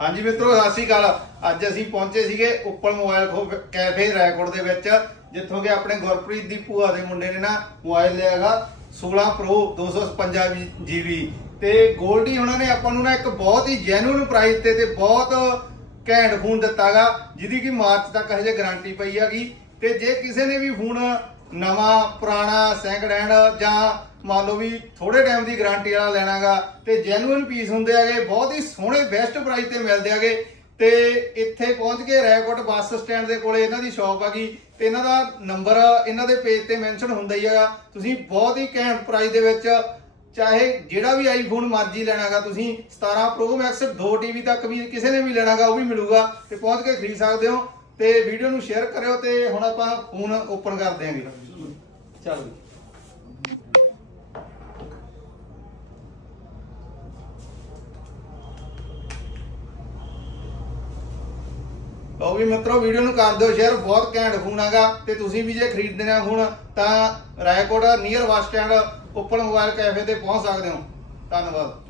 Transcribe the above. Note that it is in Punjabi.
ਹਾਂਜੀ ਮਿੱਤਰੋ, ਸਤਿ ਸ਼੍ਰੀ ਅਕਾਲ। ਅੱਜ ਅਸੀਂ ਪਹੁੰਚੇ ਸੀਗੇ ਉੱਪਲ ਮੋਬਾਈਲ ਖੋ ਕੈਫੇ ਰੈਕੋਰਡ ਦੇ ਵਿੱਚ, ਜਿੱਥੋਂ ਕਿ ਆਪਣੇ ਗੁਰਪ੍ਰੀਤ ਦੀ ਭੂਆ ਦੇ ਮੁੰਡੇ ਨੇ ਨਾ ਮੋਬਾਈਲ ਲਿਆ ਹੈਗਾ 16 Pro 256 GB ਤੇ ਗੋਲਡੀ ਉਹਨਾਂ ਨੇ ਆਪਾਂ ਨੂੰ ਨਾ ਇੱਕ ਬਹੁਤ ਹੀ ਜੈਨੂਇਨ ਪ੍ਰਾਈਸ ਤੇ ਤੇ ਬਹੁਤ ਘੈਂਟ ਫੋਨ ਦਿੱਤਾਗਾ ਜਿਹਦੀ ਕਿ ਮਾਰਚ ਤੱਕ ਹਜੇ ਗਾਰੰਟੀ ਪਈ ਹੈਗੀ। ਤੇ ਜੇ ਕਿਸੇ ਨੇ ਵੀ ਫੋਨ ਨਵਾਂ, ਪੁਰਾਣਾ ਸੈਕਿੰਡ ਹੈਂਡ ਜਾਂ ਮੰਨ ਲਓ ਵੀ ਥੋੜੇ ਟਾਈਮ ਦੀ ਗਾਰੰਟੀ ਵਾਲਾ ਲੈਣਾਗਾ ਤੇ ਜੈਨੂਇਨ ਪੀਸ ਹੁੰਦੇ ਹੈਗੇ ਬਹੁਤ ਹੀ ਸੋਹਣੇ ਬੈਸਟ ਪ੍ਰਾਈਸ ਤੇ ਮਿਲਦੇ ਹੈਗੇ ਤੇ ਇੱਥੇ ਪਹੁੰਚ ਕੇ ਰੈਕੋਟ ਬੱਸ ਸਟੈਂਡ ਦੇ ਕੋਲੇ ਇਹਨਾਂ ਦੀ ਸ਼ਾਪ ਹੈਗੀ ਤੇ ਇਹਨਾਂ ਦਾ ਨੰਬਰ ਇਹਨਾਂ ਦੇ ਪੇਜ ਤੇ ਮੈਂਸ਼ਨ ਹੁੰਦਾ ਹੀ ਹੈਗਾ। ਤੁਸੀਂ ਬਹੁਤ ਹੀ ਘੈਂਟ ਪ੍ਰਾਈਸ ਦੇ ਵਿੱਚ ਚਾਹੇ ਜਿਹੜਾ ਵੀ ਆਈਫੋਨ ਮਰਜ਼ੀ ਲੈਣਾਗਾ, ਤੁਸੀਂ 17 Pro Max 2 TB ਤੱਕ ਵੀ ਕਿਸੇ ਨੇ ਵੀ ਲੈਣਾਗਾ, ਉਹ ਵੀ ਮਿਲੂਗਾ ਤੇ ਪਹੁੰਚ ਕੇ ਖਰੀਦ ਸਕਦੇ ਹੋ। ਤੇ ਵੀਡੀਓ ਨੂੰ ਸ਼ੇਅਰ ਕਰਿਓ ਤੇ ਹੁਣ ਆਪਾਂ ਫੋਨ ਓਪਨ ਕਰ ਦਿਆਂਗੇ ਚਲੋ। ਲਓ ਵੀ ਮਿੱਤਰੋ, ਵੀਡੀਓ ਨੂੰ ਕਰ ਦਿਓ ਸ਼ੇਅਰ ਬਹੁਤ ਘੈਂਟ ਫੋਨ ਹੈਗਾ। ਤੇ ਤੁਸੀਂ ਵੀ ਜੇ ਖਰੀਦਣਾ ਹੈ ਫੋਨ ਤਾਂ ਰਾਏਕੋਟ ਨੀਅਰ ਬੱਸ ਸਟੈਂਡ ਉੱਪਰ ਮੋਬਾਈਲ ਕੈਫੇ ਤੇ ਪਹੁੰਚ ਸਕਦੇ ਹੋ। ਧੰਨਵਾਦ।